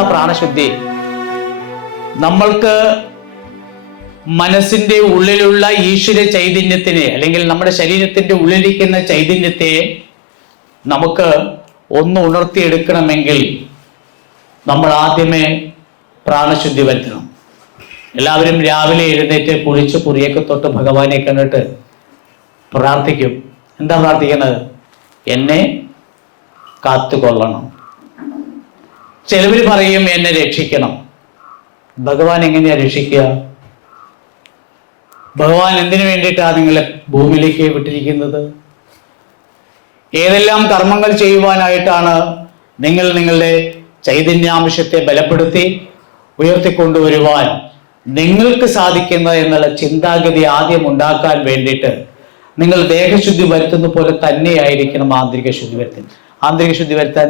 പ്രാണശുദ്ധി? നമ്മൾക്ക് മനസ്സിന്റെ ഉള്ളിലുള്ള ഈശ്വര ചൈതന്യത്തിനെ അല്ലെങ്കിൽ നമ്മുടെ ശരീരത്തിന്റെ ഉള്ളിലിരിക്കുന്ന ചൈതന്യത്തെ നമുക്ക് ഒന്ന് ഉണർത്തിയെടുക്കണമെങ്കിൽ നമ്മൾ ആദ്യമേ പ്രാണശുദ്ധി വരുത്തണം. എല്ലാവരും രാവിലെ എഴുന്നേറ്റ് കുളിച്ച് കുറിയൊക്കെ തൊട്ട് ഭഗവാനെ കണ്ടിട്ട് പ്രാർത്ഥിക്കും. എന്താ പ്രാർത്ഥിക്കുന്നത് എന്നെ കാത്തുകൊള്ളണം. ചിലവർ പറയും എന്നെ രക്ഷിക്കണം. ഭഗവാൻ എങ്ങനെയാ രക്ഷിക്കുക? ഭഗവാൻ എന്തിനു വേണ്ടിയിട്ടാണ് നിങ്ങളെ ഭൂമിയിലേക്ക് വിട്ടിരിക്കുന്നത്? ഏതെല്ലാം കർമ്മങ്ങൾ ചെയ്യുവാനായിട്ടാണ് നിങ്ങൾ നിങ്ങളുടെ ചൈതന്യാംശത്തെ ബലപ്പെടുത്തി ഉയർത്തിക്കൊണ്ടുവരുവാൻ നിങ്ങൾക്ക് സാധിക്കുന്നത് എന്നുള്ള ചിന്താഗതി ആദ്യം ഉണ്ടാക്കാൻ വേണ്ടിയിട്ട് നിങ്ങൾ ദേഹശുദ്ധി വരുത്തുന്ന പോലെ തന്നെയായിരിക്കണം ആന്തരിക ശുദ്ധി വരുത്തൽ ആന്തരിക ശുദ്ധി വരുത്താൻ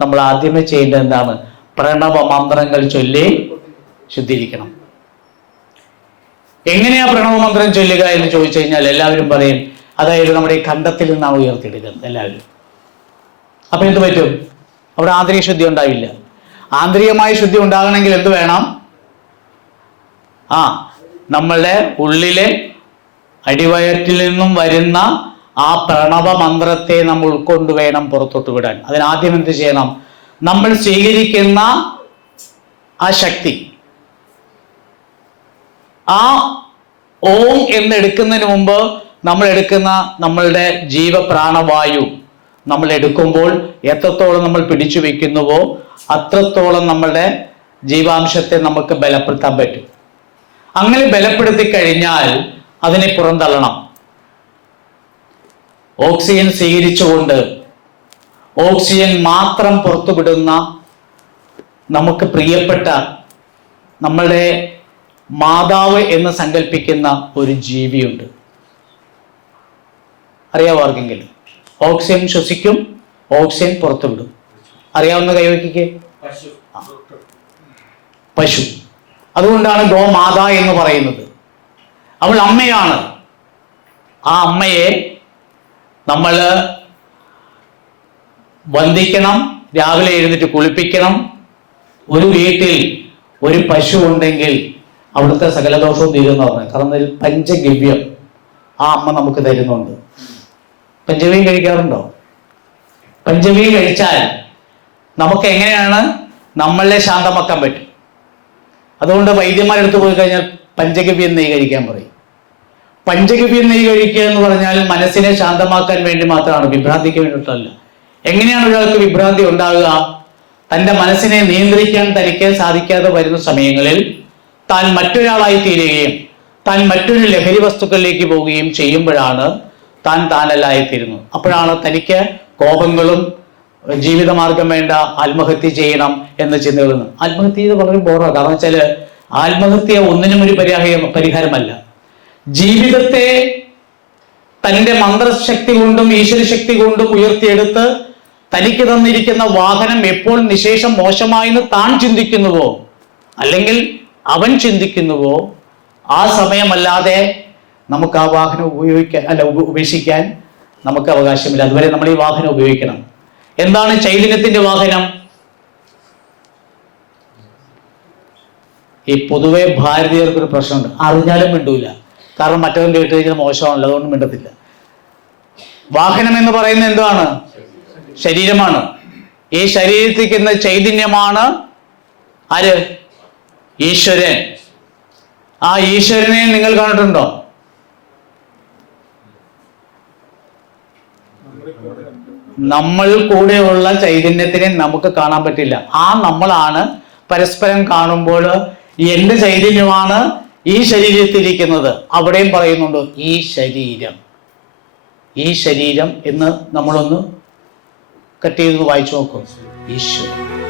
നമ്മൾ ആദ്യമേ ചെയ്യേണ്ടത് എന്താണ്? പ്രണവ മന്ത്രങ്ങൾ ചൊല്ലി ശുദ്ധീകരിക്കണം. എങ്ങനെയാ പ്രണവ മന്ത്രം ചൊല്ലുക എന്ന് ചോദിച്ചു കഴിഞ്ഞാൽ എല്ലാവരും പറയും അതായത് നമ്മുടെ ഈ കണ്ടത്തിൽ നിന്നാണ് ഉയർത്തിയെടുക്കുന്നത് എല്ലാവരും. അപ്പൊ എന്ത് പറ്റും? അവിടെ ആന്തരിക ശുദ്ധി ഉണ്ടാവില്ല. ആന്തരികമായ ശുദ്ധി ഉണ്ടാകണമെങ്കിൽ എന്ത് വേണം? ആ നമ്മളുടെ ഉള്ളിലെ അടിവയറ്റിൽ നിന്നും വരുന്ന ആ പ്രണവ മന്ത്രത്തെ നമ്മൾ ഉൾക്കൊണ്ട് വേണം പുറത്തോട്ട് വിടാൻ. അതിനാദ്യം എന്ത് ചെയ്യണം? നമ്മൾ സ്വീകരിക്കുന്ന ആ ശക്തി ആ ഓം എന്ന് എടുക്കുന്നതിന് മുമ്പ് നമ്മൾ എടുക്കുന്ന നമ്മളുടെ ജീവപ്രാണവായു നമ്മൾ എടുക്കുമ്പോൾ എത്രത്തോളം നമ്മൾ പിടിച്ചു വെക്കുന്നുവോ അത്രത്തോളം നമ്മളുടെ ജീവാംശത്തെ നമുക്ക് ബലപ്പെടുത്താൻ പറ്റും. അങ്ങനെ ബലപ്പെടുത്തി കഴിഞ്ഞാൽ അതിനെ പുറന്തള്ളണം. ഓക്സിജൻ സ്വീകരിച്ചുകൊണ്ട് ഓക്സിജൻ മാത്രം പുറത്തുവിടുന്ന നമുക്ക് പ്രിയപ്പെട്ട നമ്മളുടെ മാതാവ് എന്ന് സങ്കല്പിക്കുന്ന ഒരു ജീവിയുണ്ട്. അറിയാവോ ആർക്കെങ്കിലും? ഓക്സിജൻ ശ്വസിക്കും ഓക്സിജൻ പുറത്തുവിടും. അറിയാവുന്ന കൈവയ്ക്കേ പശു. അതുകൊണ്ടാണ് ഗോമാത എന്ന് പറയുന്നത്. അവൾ അമ്മയാണ്. ആ അമ്മയെ നമ്മൾ വന്ദിക്കണം രാവിലെ എഴുന്നേറ്റ് കുളിപ്പിക്കണം. ഒരു വീട്ടിൽ ഒരു പശു ഉണ്ടെങ്കിൽ അവിടുത്തെ സകലദോഷവും ദോഷവും തീരുമെന്ന് പറഞ്ഞു. കാരണം ഒരു പഞ്ചഗവ്യം ആ അമ്മ നമുക്ക് തരുന്നുണ്ട്. പഞ്ചമീൻ കഴിക്കാറുണ്ടോ? പഞ്ചമീൻ കഴിച്ചാൽ നമുക്ക് എങ്ങനെയാണ്? നമ്മളെ ശാന്തമാക്കാൻ പറ്റും. അതുകൊണ്ട് വൈദ്യന്മാരെടുത്ത് പോയി കഴിഞ്ഞാൽ പഞ്ചഗവ്യം നെയ്യ് കഴിക്കാൻ പറയും. പഞ്ചഗവ്യം നെയ്യ് കഴിക്കുക എന്ന് പറഞ്ഞാൽ മനസ്സിനെ ശാന്തമാക്കാൻ വേണ്ടി മാത്രമാണ്. വിഭ്രാന്തിക്ക് വേണ്ടിയിട്ടല്ല. എങ്ങനെയാണ് ഒരാൾക്ക് വിഭ്രാന്തി ഉണ്ടാകുക തന്റെ മനസ്സിനെ നിയന്ത്രിക്കാൻ തനിക്ക് സാധിക്കാതെ വരുന്ന സമയങ്ങളിൽ താൻ മറ്റൊരാളായി തീരുകയും താൻ മറ്റൊരു ലഹരി വസ്തുക്കളിലേക്ക് പോവുകയും ചെയ്യുമ്പോഴാണ് താൻ താനല്ലായി തീരുന്നത് അപ്പോഴാണ് തനിക്ക് കോപങ്ങളും ജീവിതമാർഗം വേണ്ട ആത്മഹത്യ ചെയ്യണം എന്ന് ചിന്തകൾ വരുന്നത്. ആത്മഹത്യ ചെയ്ത് വളരെ ബോറാണ്. കാരണം വെച്ചാൽ ആത്മഹത്യ ഒന്നിനും ഒരു പരിഹാര പരിഹാരമല്ല. ജീവിതത്തെ തന്റെ മന്ത്രശക്തി കൊണ്ടും ഈശ്വരശക്തി കൊണ്ടും ഉയർത്തിയെടുത്ത് തനിക്ക് തന്നിരിക്കുന്ന വാഹനം എപ്പോൾ നിശേഷം മോശമായെന്ന് താൻ ചിന്തിക്കുന്നുവോ? അല്ലെങ്കിൽ അവൻ ചിന്തിക്കുന്നുവോ? ആ സമയമല്ലാതെ നമുക്ക് ആ വാഹനം ഉപയോഗിക്കാൻ അല്ല ഉപ- ഉപേക്ഷിക്കാൻ നമുക്ക് അവകാശമില്ല. അതുവരെ നമ്മൾ ഈ വാഹനം ഉപയോഗിക്കണം. എന്താണ് ചൈതന്യത്തിന്റെ വാഹനം? ഈ പൊതുവെ ഭാരതീയർക്ക് ഒരു പ്രശ്നമുണ്ട്. അറിഞ്ഞാലും മിണ്ടൂല. കാരണം മറ്റവൻ കേട്ട് കഴിഞ്ഞാൽ മോശമാണല്ലോ അതുകൊണ്ട് മിണ്ടത്തില്ല. വാഹനം എന്ന് പറയുന്നത് എന്താണ്? ശരീരമാണ്. ഈ ശരീരത്തിക്കുന്ന ചൈതന്യമാണ് ആര്? ഈശ്വരൻ. ആ ഈശ്വരനെ നിങ്ങൾ കണ്ടിട്ടുണ്ടോ? നമ്മൾ കൂടെയുള്ള ചൈതന്യത്തിനെ നമുക്ക് കാണാൻ പറ്റില്ല. ആ നമ്മളാണ് പരസ്പരം കാണുമ്പോൾ എന്റെ ചൈതന്യമാണ് ഈ ശരീരത്തിരിക്കുന്നത് അവിടെയും പറയുന്നുണ്ട് ഈ ശരീരം. ഈ ശരീരം എന്ന് നമ്മളൊന്ന് കട്ട് ചെയ്ത് വായിച്ചു നോക്കും. ഈശ്വരൻ